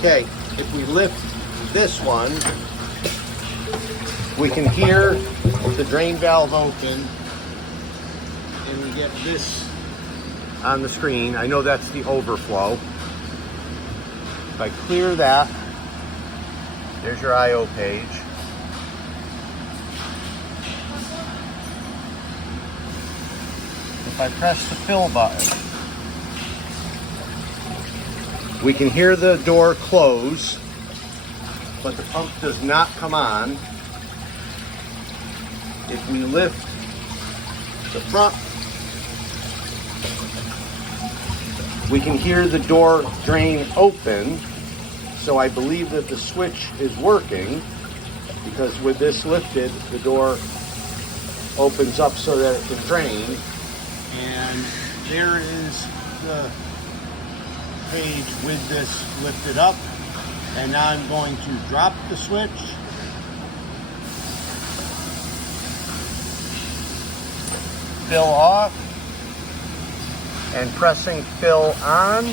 Okay, if we lift this one, we can hear the drain valve open, and we get this on the screen. I know that's the overflow. If I clear that, there's your I/O page. If I press the fill button, we can hear the door close, but the pump does not come on. If we lift the front, we can hear the door drain open. So I believe that the switch is working, because with this lifted, the door opens up so that it can drain. And there is the page with this lifted up. And now I'm going to drop the switch. Fill off. And pressing fill on.